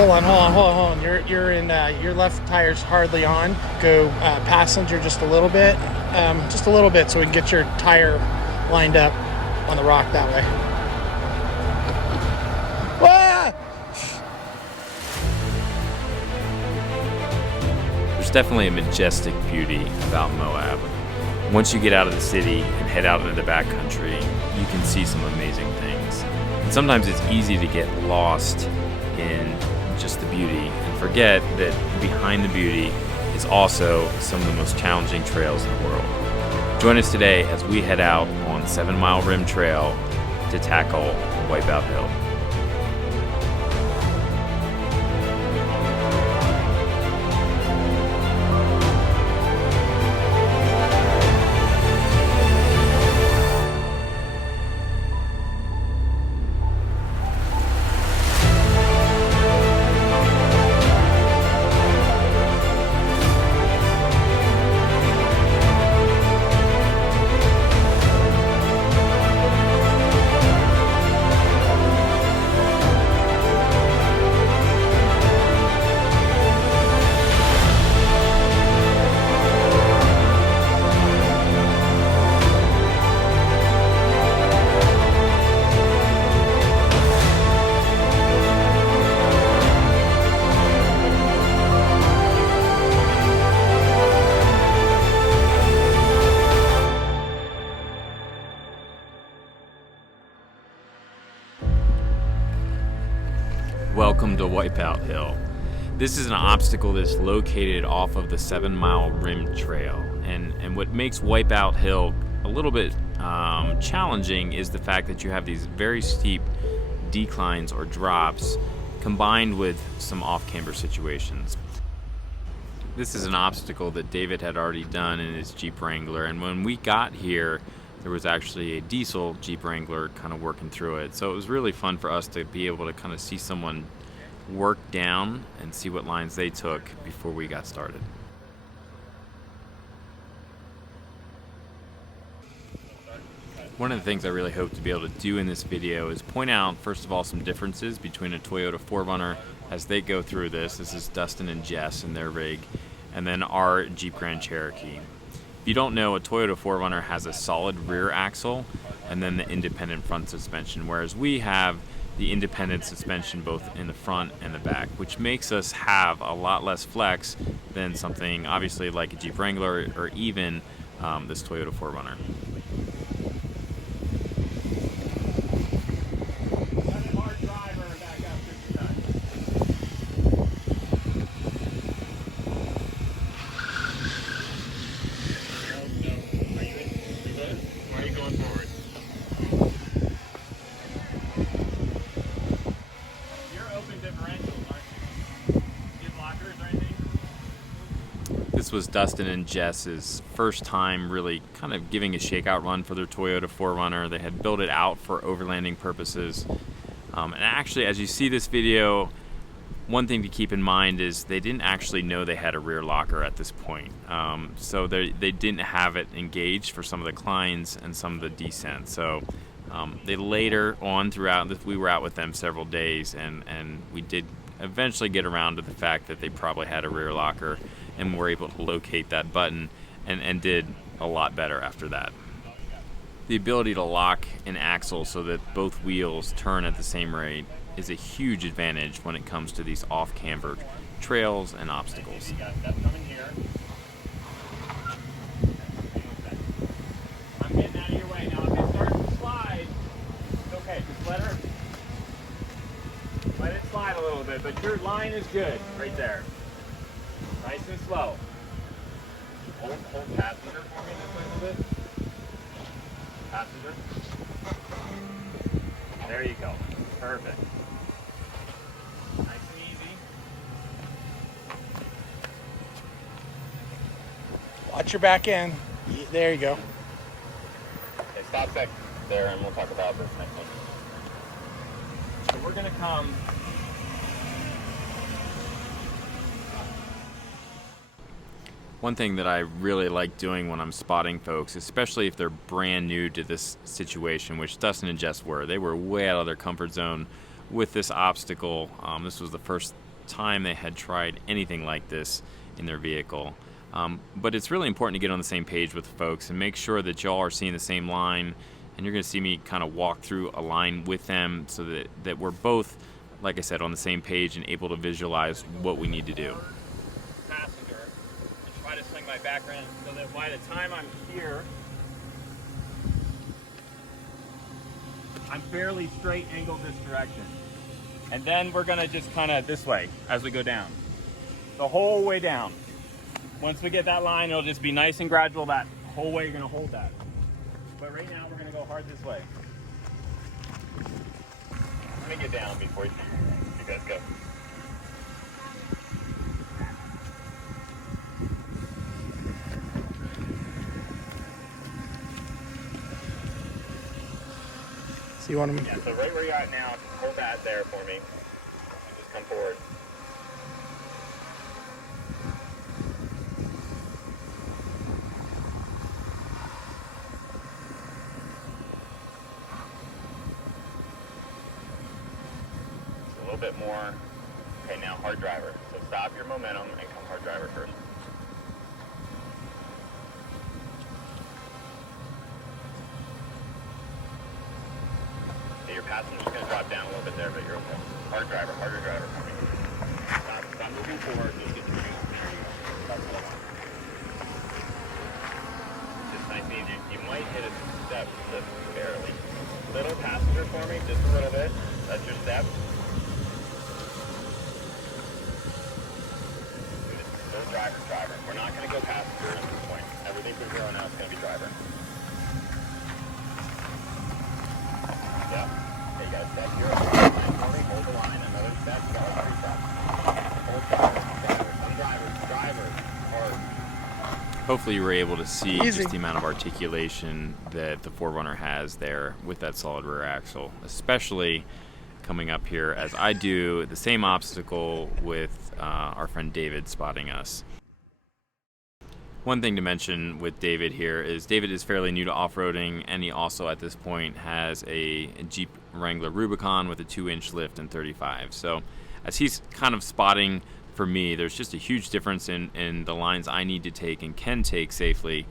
Hold on. You're in. Your left tire's hardly on. Go passenger just a little bit, so we can get your tire lined up on the rock that way. Ah! There's definitely a majestic beauty about Moab. Once you get out of the city and head out into the backcountry, you can see some amazing things. And sometimes it's easy to get lost in just the beauty and forget that behind the beauty is also some of the most challenging trails in the world. Join us today as we head out on 7 Mile Rim Trail to tackle Wipeout Hill. Welcome to Wipeout Hill. This is an obstacle that's located off of the 7 Mile Rim Trail. And what makes Wipeout Hill a little bit challenging is the fact that you have these very steep declines or drops combined with some off-camber situations. This is an obstacle that David had already done in his Jeep Wrangler, and when we got here, there was actually a diesel Jeep Wrangler kind of working through it. So it was really fun for us to be able to kind of see someone work down and see what lines they took before we got started. One of the things I really hope to be able to do in this video is point out, first of all, some differences between a Toyota 4Runner as they go through this. This is Dustin and Jess in their rig, and then our Jeep Grand Cherokee. If you don't know, a Toyota 4Runner has a solid rear axle and then the independent front suspension, whereas we have the independent suspension both in the front and the back, which makes us have a lot less flex than something obviously like a Jeep Wrangler or even this Toyota 4Runner. This was Dustin and Jess's first time really kind of giving a shakeout run for their Toyota 4Runner. They had built it out for overlanding purposes. And actually, as you see this video, one thing to keep in mind is they didn't actually know they had a rear locker at this point. So they didn't have it engaged for some of the climbs and some of the descents. So they later on throughout, we were out with them several days, and we did eventually get around to the fact that they probably had a rear locker, and were able to locate that button and did a lot better after that. The ability to lock an axle so that both wheels turn at the same rate is a huge advantage when it comes to these off-camber trails and obstacles. I'm getting out of your way. Now if it starts to slide, it's okay. Just let it slide a little bit, but your line is good right there. Nice and slow. Hold passenger for me just a little bit. Passenger. There you go. Perfect. Nice and easy. Watch your back end. There you go. Okay, stop back there and we'll talk about this next one. So we're going to come. One thing that I really like doing when I'm spotting folks, especially if they're brand new to this situation, which Dustin and Jess were. They were way out of their comfort zone with this obstacle. This was the first time they had tried anything like this in their vehicle. But it's really important to get on the same page with folks and make sure that y'all are seeing the same line, and you're going to see me kind of walk through a line with them so that we're both, like I said, on the same page and able to visualize what we need to do. Passenger, and try to swing my back around so that by the time I'm here, I'm fairly straight angled this direction. And then we're gonna just kind of this way as we go down. The whole way down. Once we get that line, it'll just be nice and gradual that whole way. You're gonna hold that. But right now, we're gonna go hard this way. Let me get down before you guys go. So you want to? Yeah, so right where you're at now, hold that there for me. And just come forward. Just a little bit more. Okay, now hard driver. So stop your momentum and come hard driver first. Your passenger's going to drop down a little bit there, but you're okay. Harder driver for me. Stop moving forward, just get the juice. There you go. That's what I want. Just nice and easy. You might hit a step just barely. Little passenger for me, just a little bit. That's your step. Still driver. We're not going to go passenger at this point. Everything from zero now is going to be driver. Yep. Okay, you got a step here. Hold the line. Another step. You got 3 steps. Hold driver. Some drivers. Hard. Hopefully you were able to see Easy. just the amount of articulation that the 4Runner has there with that solid rear axle, especially coming up here as I do the same obstacle with our friend David spotting us. One thing to mention with David here is David is fairly new to off-roading, and he also at this point has a Jeep Wrangler Rubicon with a 2-inch lift and 35. So as he's kind of spotting for me, there's just a huge difference in the lines I need to take and can take safely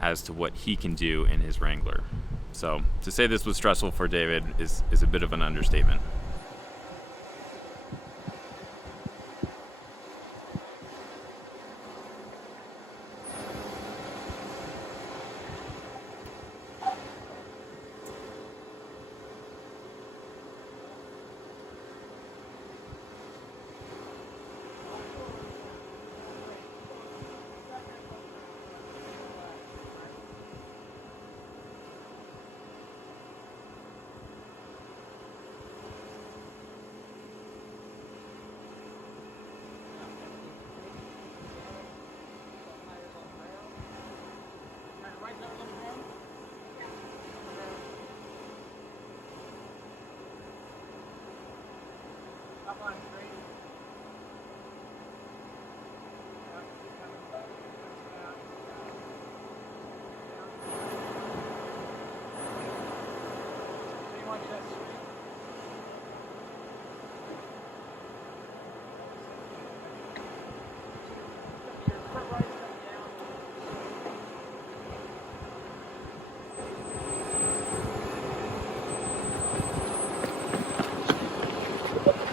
as to what he can do in his Wrangler. So to say this was stressful for David is a bit of an understatement.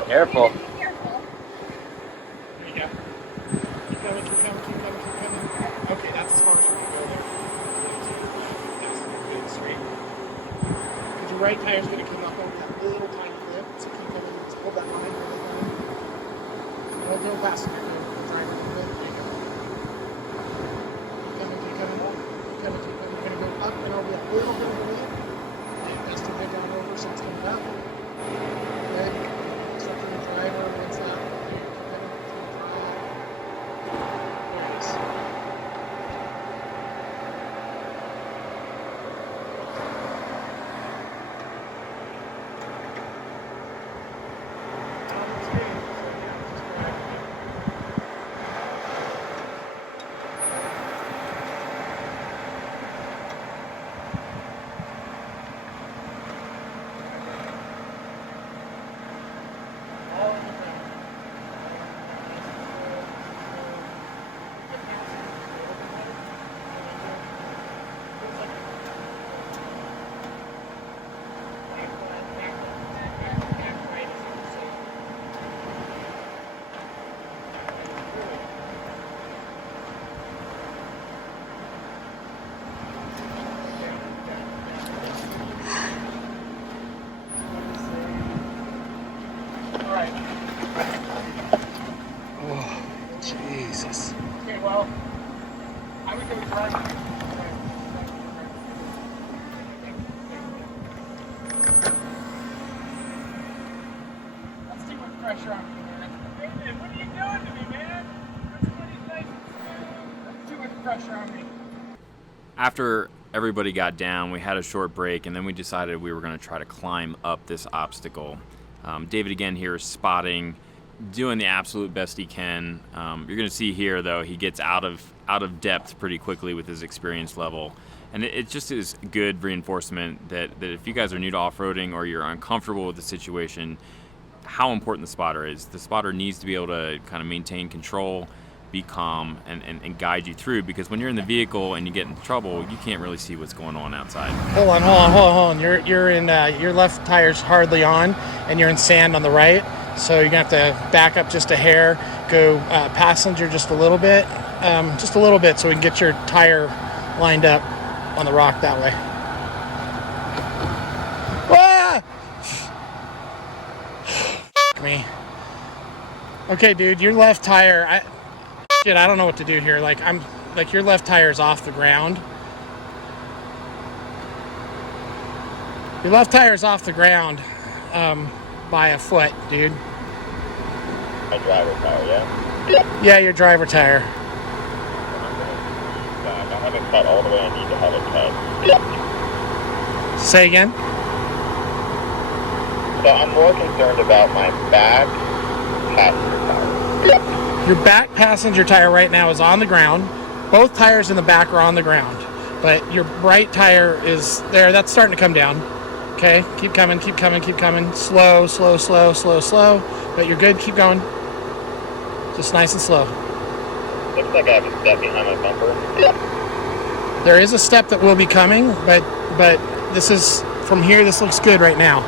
Careful. There you go. Keep coming. Okay, that's as far as you can go there. That's good straight. Because your right tire's going to come up over that little tiny flip, so keep coming. Just hold that line. Don't go fast. You're going to drive a little bit. There you go. Keep coming. You're going to go up and over that little bit of the wheel. And that's to head down over so it's coming up. Good. Driver against that. There it is. well, I would go driving. That's too much pressure on me, man. David, what are you doing to me, man? Everybody's nice and smooth. That's too much pressure on me. After everybody got down, we had a short break, and then we decided we were going to try to climb up this obstacle. David again here is spotting, doing the absolute best he can. You're going to see here, though, he gets out of depth pretty quickly with his experience level. And it just is good reinforcement that if you guys are new to off-roading or you're uncomfortable with the situation, how important the spotter is. The spotter needs to be able to kind of maintain control, be calm, and guide you through, because when you're in the vehicle and you get in trouble, you can't really see what's going on outside. Hold on. You're in your left tire's hardly on, and you're in sand on the right. So you're gonna have to back up just a hair, go passenger just a little bit, so we can get your tire lined up on the rock that way. Ah! Me. Okay, dude, your left tire. I don't know what to do here. Your left tire is off the ground. Your left tire is off the ground by a foot, dude. My driver tire, yeah? Yeah, your driver tire. I haven't cut all the way. I need to have it cut. Say again? So I'm more concerned about my back passenger tire. Your back passenger tire right now is on the ground. Both tires in the back are on the ground. But your right tire is there. That's starting to come down. Okay, keep coming. Slow. But you're good, keep going. Just nice and slow. Looks like I have a step behind my bumper. There is a step that will be coming, but this is, from here, this looks good right now.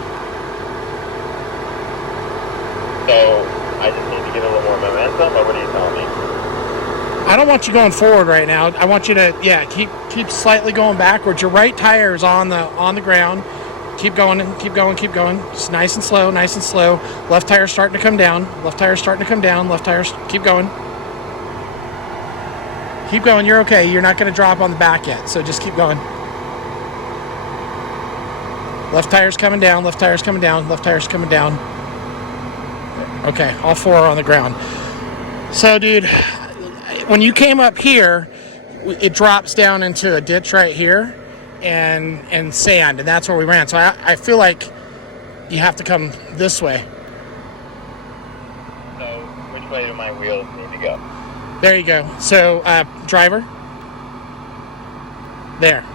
So I just need to get a little more momentum, or what are you telling me? I don't want you going forward right now. I want you to, keep slightly going backwards. Your right tire is on the ground. Keep going. Just nice and slow. Left tire's starting to come down. Left tire, keep going. Keep going, you're okay. You're not going to drop on the back yet, so just keep going. Left tire's coming down. Okay, all four are on the ground. So, dude, when you came up here, it drops down into a ditch right here and sand, and that's where we ran. So I feel like you have to come this way. So which way do my wheels need to go? There you go. So, driver. There.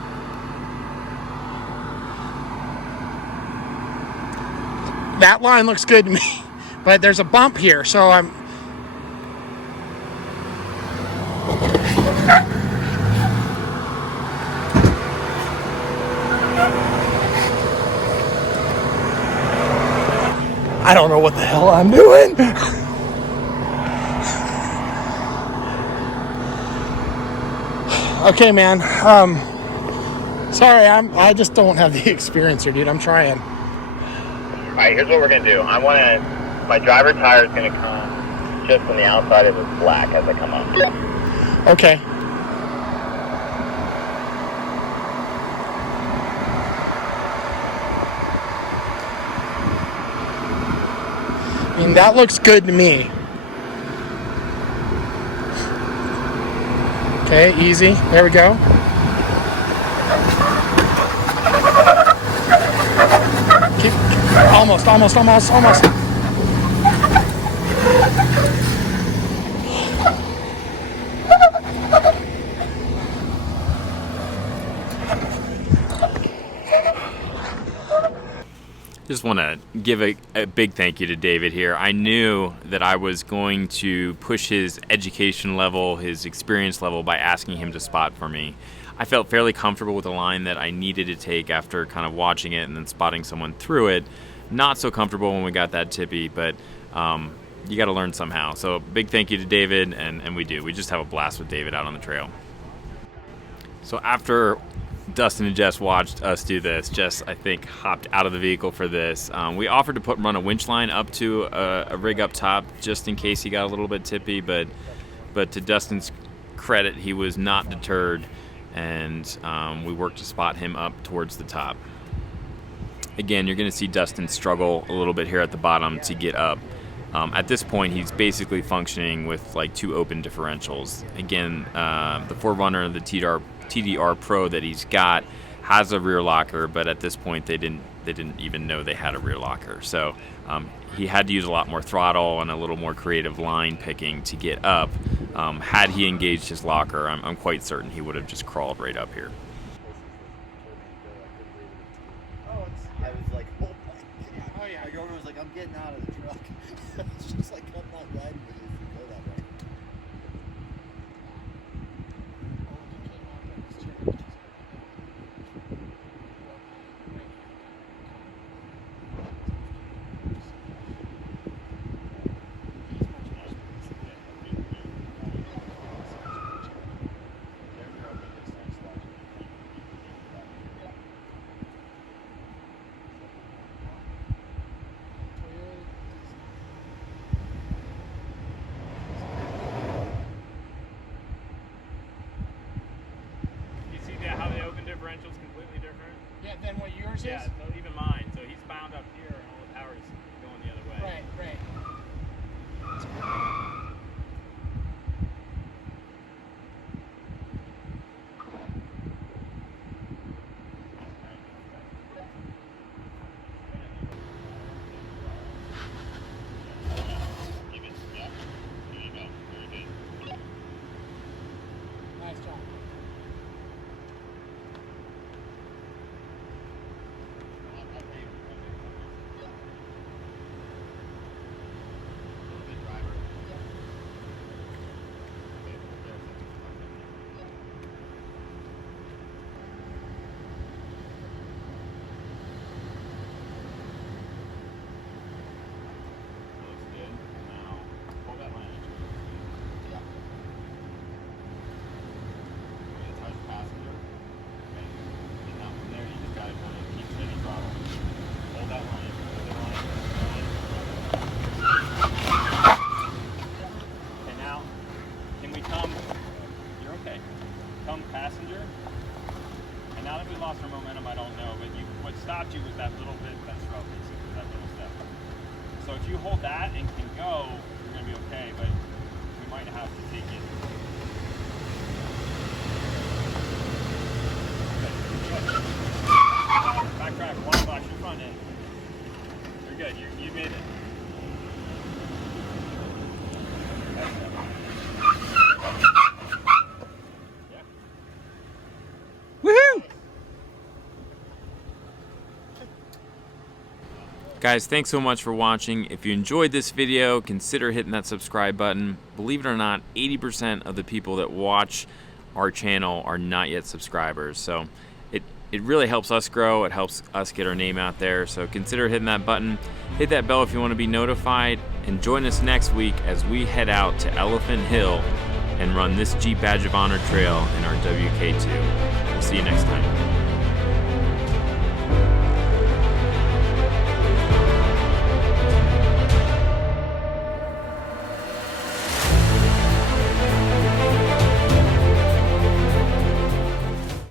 That line looks good to me, but there's a bump here, so I'm... I don't know what the hell I'm doing. Okay, man. Sorry, I just don't have the experience here, dude. I'm trying. All right, here's what we're gonna do. My driver tire is gonna come just on the outside of this black as I come up. Okay. I mean, that looks good to me. Okay, easy. There we go. Keep, almost. Just want to give a big thank you to David here. I knew that I was going to push his education level, his experience level, by asking him to spot for me. I felt fairly comfortable with the line that I needed to take after kind of watching it and then spotting someone through it. Not so comfortable when we got that tippy, but you got to learn somehow. So big thank you to David, and we do. We just have a blast with David out on the trail. So after Dustin and Jess watched us do this, Jess, I think, hopped out of the vehicle for this. We offered to run a winch line up to a rig up top just in case he got a little bit tippy, but to Dustin's credit, he was not deterred, and we worked to spot him up towards the top. Again, you're going to see Dustin struggle a little bit here at the bottom to get up. At this point, he's basically functioning with like 2 open differentials. Again, the 4Runner, the TDR Pro that he's got, has a rear locker, but at this point they didn't even know they had a rear locker. So he had to use a lot more throttle and a little more creative line picking to get up. Had he engaged his locker, I'm quite certain he would have just crawled right up here. I was like, oh my God. My girlfriend was like, I'm getting out of the truck. It's just like, I'm not riding with you if you go that way. Differential's completely different. Yeah, than what yours Yeah, is? so even mine. So he's bound up here and all the power's going the other way. Right. Nice job. Passenger, and now that we lost our momentum, I don't know, but what stopped you was that little bit, that shrub, basically, that little step. So if you hold that and can go, you're going to be okay, but we might have to take it. Backtrack, one box, your front end. You're good, you made it. Guys, thanks so much for watching. If you enjoyed this video, consider hitting that subscribe button. Believe it or not, 80% of the people that watch our channel are not yet subscribers. So it really helps us grow. It helps us get our name out there. So consider hitting that button. Hit that bell if you want to be notified. And join us next week as we head out to Elephant Hill and run this Jeep Badge of Honor trail in our WK2. We'll see you next time.